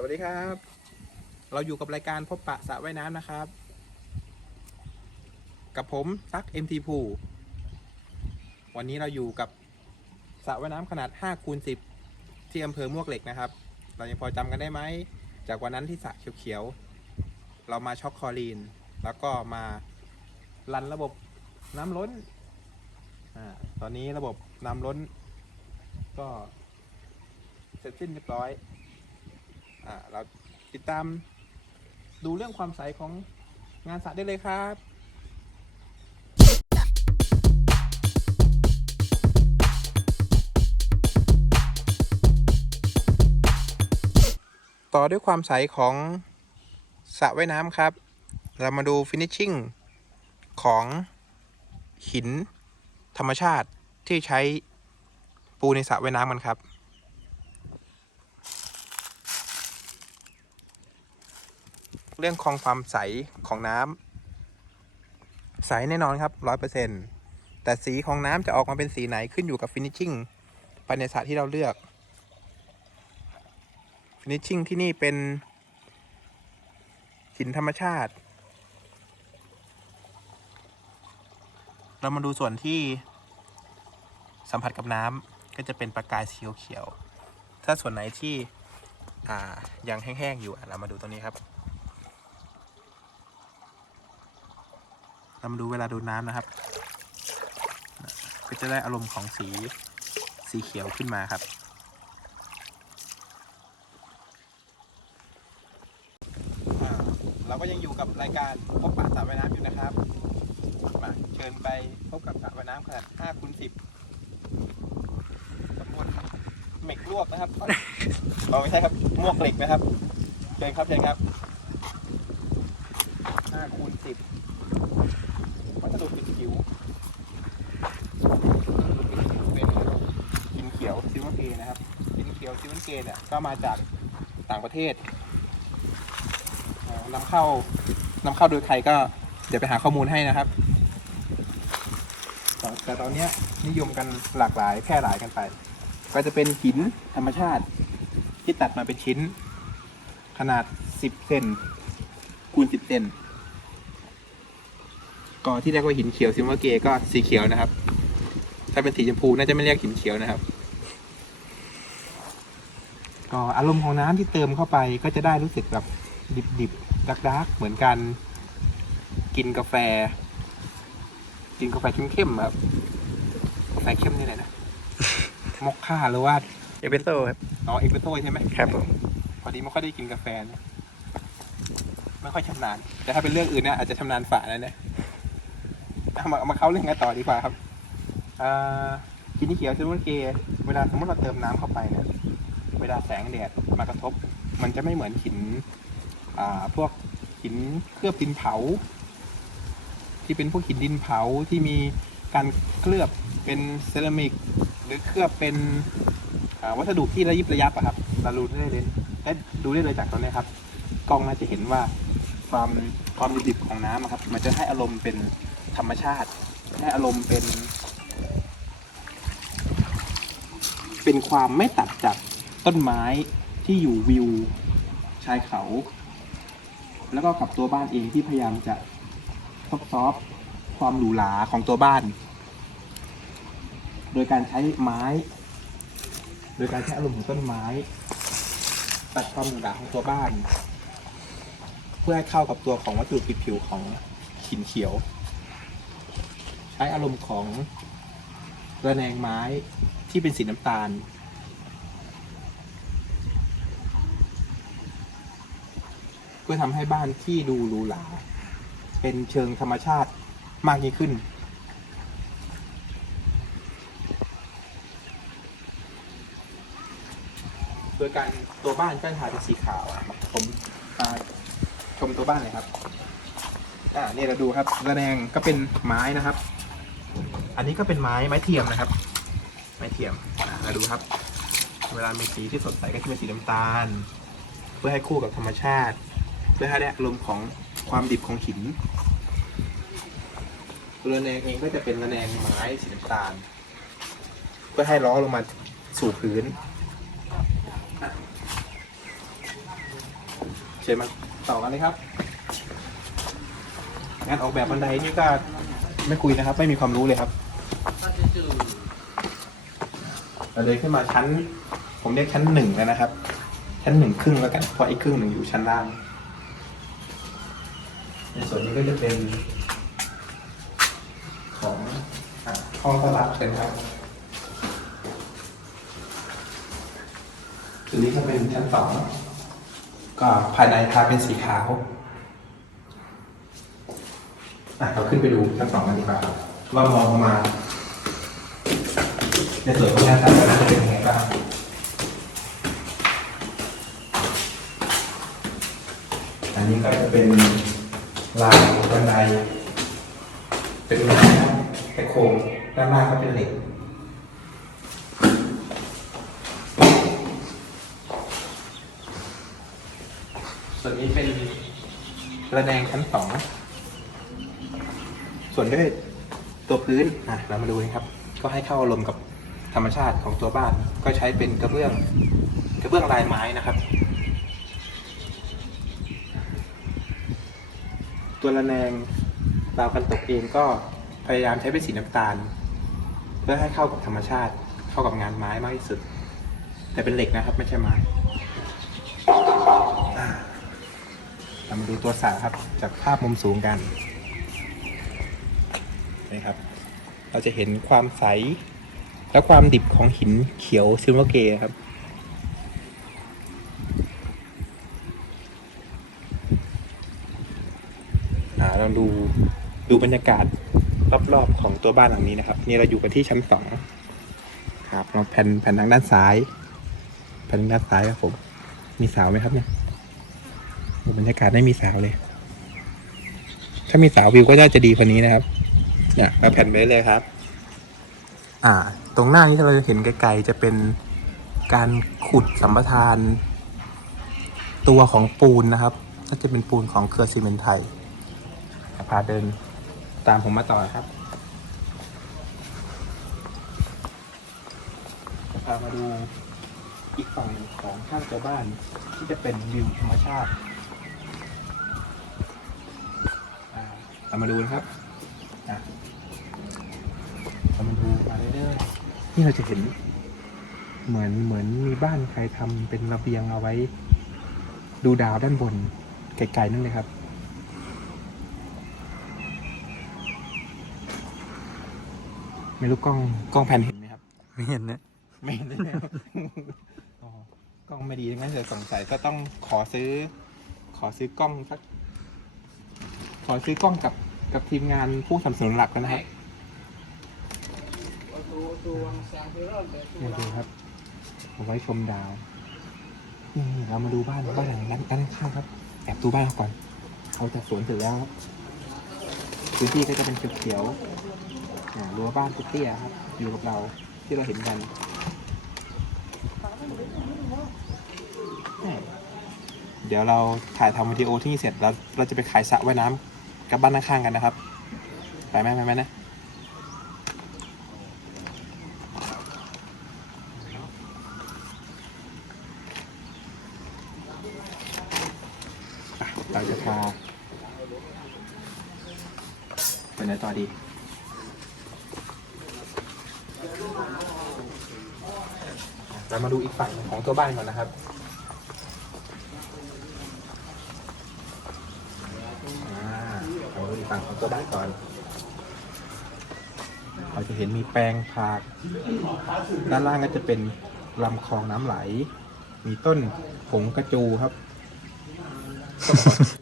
สวัสดีครับ เราอยู่กับรายการพบปะสระว่ายน้ำนะครับ กับผมซัก MT พูวันนี้เราอยู่กับสระว่ายน้ำขนาด5คูณ10 ที่อำเภอมวกเหล็กนะครับ เรายังพอจำกันได้ไหม จากวันนั้นที่สระเขียวๆ เรามาช็อกคอลีน แล้วก็มารันระบบน้ำล้นอตอนนี้ระบบน้ำล้น ก็เสร็จสิ้นเรียบร้อย อ่าเราติดตามดูเรื่องความใสของงานสระได้เลยครับต่อด้วยความใสของสระว่ายน้ำครับ เรามาดูฟินิชชิ่งของหินธรรมชาติที่ใช้ปูในสระว่ายน้ำกันครับ เรื่องของความใสของน้ำใสแน่นอนครับร้อยเปอร์เซ็นแต่สีของน้ำจะออกมาเป็นสีไหนขึ้นอยู่กับฟินิชชิ่งภายในสระที่เราเลือกฟินิชชิ่งที่นี่เป็นหินธรรมชาติ เรามาดูส่วนที่สัมผัสกับน้ำก็จะเป็นประกายสีเขียว ถ้าส่วนไหนที่อ่ายังแห้งๆอยู่อะเรามาดูตรงนี้ครับ เรามาดูเวลาดูน้ำนะครับ ก็จะได้อารมณ์ของสีสีเขียวขึ้นมาครับ เราก็ยังอยู่กับรายการพบปะสระว่ายน้ำอยู่นะครับมาเชิญไปพบกับสระว่ายน้ำขนาด5คูณ10ตำบลเหม็กลวกนะครับเราไม่ใช่ครับมวกเหล็กนะครับเชิญครับเชิญครับ5คูณ10 วัสดุปิดผิวเป็นหินเขียวซิลเวอร์เกย์นะครับหินเขี ยวซิลเวอร์เกย์เนี่ยก็มาจากต่างประเทศนำเข้านำเข้าโดยใครก็เดี๋ยวไปหาข้อมูลให้นะครับ แต่ตอนนี้นิยมกันหลากหลายแพร่หลายกันไป ก็จะเป็นหินธรรมชาติ ที่ตัดมาเป็นชิ้น ขนาด 10เซนคูณ 10เซนก็ที่เรียกว่าหินเขียวซิลเวอร์เกย์ก็สีเขียวนะครับ ถ้าเป็นสีชมพูน่าจะไม่เรียกหินเขียวนะครับ ก็อารมณ์ของน้ำที่เติมเข้าไปก็จะได้รู้สึกแบบดิบๆดักๆ เหมือนกัน กินกาแฟ กินกาแฟเข้มๆครับกาแฟเข้มนี่แหละนะมอคค่าหรือว่าเอเปโต้ครับอ๋อเอกเปโต้ใช่ไหมครับผมพอดีไม่ค่อยได้กินกาแฟนะไม่ค่อยชำนาญแต่ถ้าเป็นเรื่องอื่นเนี่ยอาจจะชำนาญฝ่าแล้วเนี่ยเอามาเอามาเข้าเรื่องกันต่อดีกว่าครับอ่ากินนี่เขียวซิลเวอร์เกย์เวลาสมมติเราเติมน้ำเข้าไปเนี่ย เวลาแสงแดดมากระทบ มันจะไม่เหมือนหินพวกหินเคลือบดินเผา ที่เป็นพวกหินดินเผาที่มีการเคลือบเป็นเซรามิก หรือเคลือบเป็นวัสดุที่ระยิบระยับอะครับเราดูได้เลยได้ดูได้เลยจากตรงนี้ครับ กล้องน่าจะเห็นว่าความความดิบของน้ำครับ มันจะให้อารมณ์เป็นธรรมชาติให้อารมณ์เป็น เป็นความไม่ตัดจาก ต้นไม้ที่อยู่วิวชายเขา แล้วก็กับตัวบ้านเองที่พยายามจะซอฟซอฟความหรูหราของตัวบ้าน โดยการใช้ไม้ โดยการใช้อารมณ์ของต้นไม้ ตัดความหรูหราของตัวบ้าน เพื่อให้เข้ากับตัวของวัสดุปิดผิวของหินเขียว ใช้อารมณ์ของระแนงไม้ที่เป็นสีน้ำตาล พื่อทำให้บ้านที่ดูหรูหราเป็นเชิงธรรมชาติมากยิ่งขึ้น โดยการตัวบ้านก็ถ่าเป็นสีขาวอะผมมาชมตัวบ้านเลยครับ อ่านี่เราดูครับระแนงก็เป็นไม้นะครับ อันนี้ก็เป็นไม้ไม้เทียมนะครับ ไม้เทียมอ่าเราดูครับ เวลามีสีที่สดใสก็จะเป็นสีน้ำตาล เพื่อให้คู่กับธรรมชาติ เพื่อให้ได้อารมณ์ของความดิบของหินตัวระแนงเองก็จะเป็นระแนงไม้สีน้ำตาล เพื่อให้ล้อลงมาสู่พื้นชิญมาต่อกันเลยครับ งานออกแบบบันไดนี่ก็ไม่คุยนะครับ ไม่มีความรู้เลยครับเราเลยขึ้นมาชั้น ผมเรียกชั้นหนึ่งแล้วนะครับ ชั้นหนึ่งครึ่งแล้วกันเพราะอีกครึ่งหนึ่งอยู่ชั้นล่าง ส่วนนี้ก็จะเป็น ของอะห้องสลับเป็นครับตัวนี้ก็เป็นชั้นสองก็ภายในทาเป็นสีขาวอะเราขึ้นไปดูชั้นสองกันดีกว่าครับว่ามองลงมาในส่วนของหน้าตาน่าจะเป็นยังไงบ้างอันนี้ก็จะเป็น ลายบันไดเป็นไม้ครับแต่โครงด้านล่าก็เป็นเหล็กส่วนนี้เป็นระแนงชั้นสองส่วนด้วยตัวพื้นอะเรามาดูกันครับ ก็ให้เข้าอารมณ์กับธรรมชาติของตัวบ้าน ก็ใช้เป็นกระเบื้องกระเบื้องลายไม้นะครับ ตัวระแนงราวกันตกเองก็พยายามใช้เป็นสีน้ำตาล เพื่อให้เข้ากับธรรมชาติ เข้ากับงานไม้มากที่สุด แต่เป็นเหล็กนะครับไม่ใช่ไม้เรามาดูตัวสระครับจากภาพมุมสูงกันนี่ครับ เราจะเห็นความใส และความดิบของหินเขียวซิลเวอร์เกย์ครับ อ่าเราดูดูบรรยากาศรอบๆของตัวบ้านหลังนี้นะครับ นี่เราอยู่กันที่ชั้นสองครับเราแผ่นแผ่นทางด้านซ้าย แผ่นทางด้านซ้ายครับผม มีสาวไหมครับเนี่ยโอ้บรรยากาศไม่มีสาวเลย ถ้ามีสาววิวก็น่าจะดีกว่านี้นะครับ เนี่ยเราแผ่นไปเลยครับ อ่า ตรงหน้านี้เราจะเห็นไกลๆจะเป็นการขุดสัมปทาน ตัวของปูนนะครับน่าจะเป็นปูนของเครือซีเมนต์ไทย พาเดินตามผมมาต่อครับพามาดูอีกฝั่งของข้างตัวบ้านที่จะเป็นวิวธรรมชาติเรามาดูนะครับอะเรามาดูมาเรื่อยๆนี่เราจะเห็น เหมือนเหมือนมีบ้านใครทำเป็นระเบียงเอาไว้ ดูดาวด้านบนไกลๆนั่นเลยครับ ไม่รู้กล้องกล้องแผ่นเห็นไหมครับ ไม่เห็นนะไม่เห็นเลยอ๋อกล้องไม่ดีงั้นจะสงสัยก็ต้องขอซื้อ ขอซื้อกล้องสักขอซื้อกล้องกับกับทีมงานผู้สนับสนุนหลักกันนะครับนี่ดูครับเอาไว้ชมดาวนี่เรามาดูบ้านบ้านหลังนั้นด้านข้างครับแอบดูบ้านเขาก่อน เขาจากสวนเสร็จแล้วครับพื้นที่ก็จะเป็นเขียวๆอ่า รั้วบ้านเตี้ยครับ อยู่กับเราที่เราเห็นกันเดี๋ยวเราถ่ายทำวิดีโอที่นี่เสร็จแล้วเราจะไปขายสระว่ายน้ำกับบ้านข้างๆกันนะครับ ไปไหมไปไหมนะเราจะพาไปไหนต่อดี เรามาดูอีกฝั่งของตัวบ้านก่อนนะครับ อ่าเราดูอีกฝั่งของตัวบ้านก่อน เราจะเห็นมีแปลงผัก ด้านล่างก็จะเป็นลำคลองน้ำไหล มีต้นผงกระจูครับ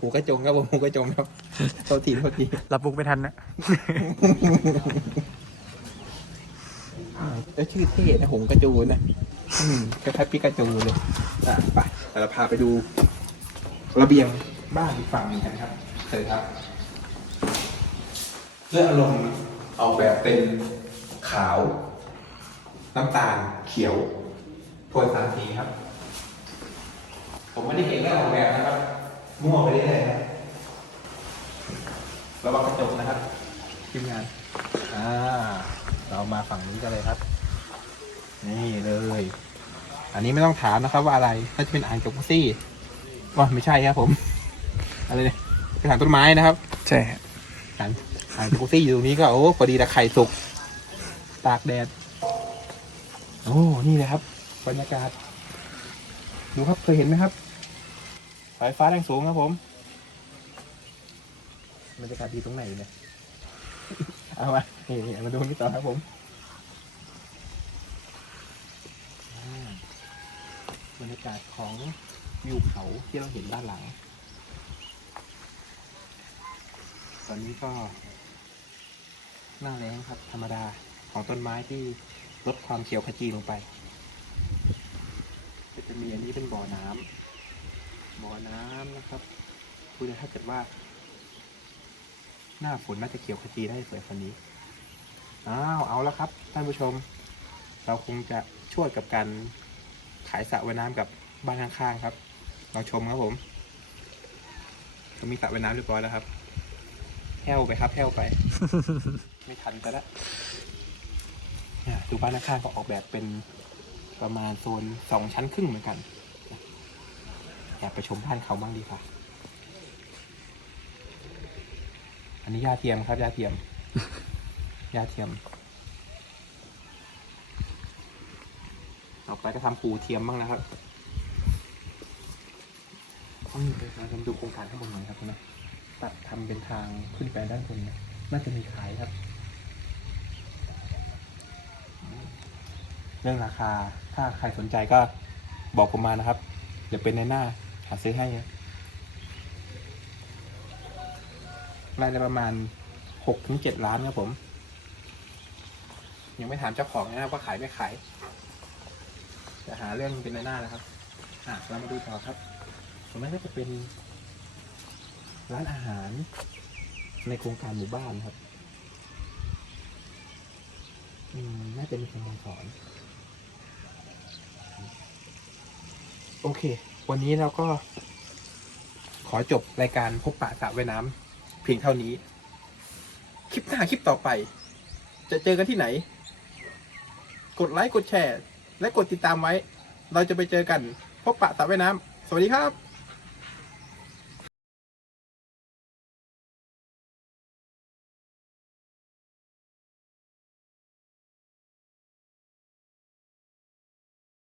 หูกระจงครับผมหูกระจงครับโทษทีโทษที รับบุกไม่ทันนะเอ้ยชื่อเท่นะหงกระจูนะ อืมคล้ายๆปิกาจูเลยอะไปเดี๋ยวเราพาไปดูระเบียงบ้านอีกฝั่งหนึงกันครับเชิญครับเรื่องอารมณ์ออกแบบเป็นขาว น้ำตาลเขียวโทนสามสีครับ ผมไม่ได้เก่งเรื่องออกแบบนะครับ มั่วไปเรื่อยๆครับระวังกระจกนะครับทีมงาน อ่า เรามาฝั่งนี้กันเลยครับ นี่เลย อันนี้ไม่ต้องถามนะครับว่าอะไรน่าจะเป็นอ่างจกซี่อ๋อไม่ใช่ครับผม อะไรเนี่ยกระถางต้นไม้นะครับ ใช่ฮะหางหางกูซี่อยู่ตรงนี้ก็โอ้พอดีแต่ไข่สุก ตากแดด โอ้นี่เลยครับ บรรยากาศ ดูครับเคยเห็นไหมครับ สายฟ้าแรงสูงครับผมบรรยากาศดีตรงไหนเนี่ย เอามานี่นี่มาดูนี่ต่อครับผมอ่า บรรยากาศของวิวเขาที่เราเห็นด้านหลัง ตอนนี้ก็หน้าแรงครับ ธรรมดาของต้นไม้ที่ลดความเขียวขจีลงไปก็จะมีอันนี้เป็นบ่อน้ำบ่อน้ำนะครับพูดเลยถ้าเกิดว่า หน้าฝนน่าจะเขียวขจีได้สวยกว่านี้อ้าวเอาแล้วครับท่านผู้ชม เราคงจะช่วยกับการ ขายสระว่ายน้ำกับบ้านข้างๆครับลองชมครับผมเรามีสระว่ายน้ำเรียบร้อยแล้วครับแห้วไปครับแห้วไป ไม่ทันไปแล้วเนี่ยดูบ้านข้างๆก็ออกแบบเป็นประมาณโซนสองชั้นครึ่งเหมือนกันอยากไปชมบ้านเขาบ้างดีกว่าอันนี้ยาเทียมครับยาเทียมยาเทียม ต่อ ไปก็ทำปูเทียมบ้างนะครับต้องมีไปทำดูโครงการข้างบนหน่อยครับนะตัดทำเป็นทางขึ้นไปด้านบนนะน่าจะมีขายครับ เรื่องราคาถ้าใครสนใจก็บอกผมมานะครับ เดี๋ยวเป็นในหน้าหาซื้อให้นะรายได้ประมาณหกถึงเจ็ดล้านครับผม ยังไม่ถามเจ้าของนะครับว่าขายไม่ขาย จะหาเรื่องเป็นในหน้านะครับ อะเรามาดูต่อครับตรงนั้นก็จะเป็นร้านอาหารในโครงการหมู่บ้านครับ อืมน่าจะมีสโมสรโอเค วันนี้เราก็ ขอจบรายการพบปะสระว่ายน้ำเพียงเท่านี้ คลิปหน้าคลิปต่อไป จะเจอกันที่ไหน กดไลค์ กดแชร์ และกดติดตามไว้ เราจะไปเจอกัน พบปะสระว่ายน้ำสวัสดีครับ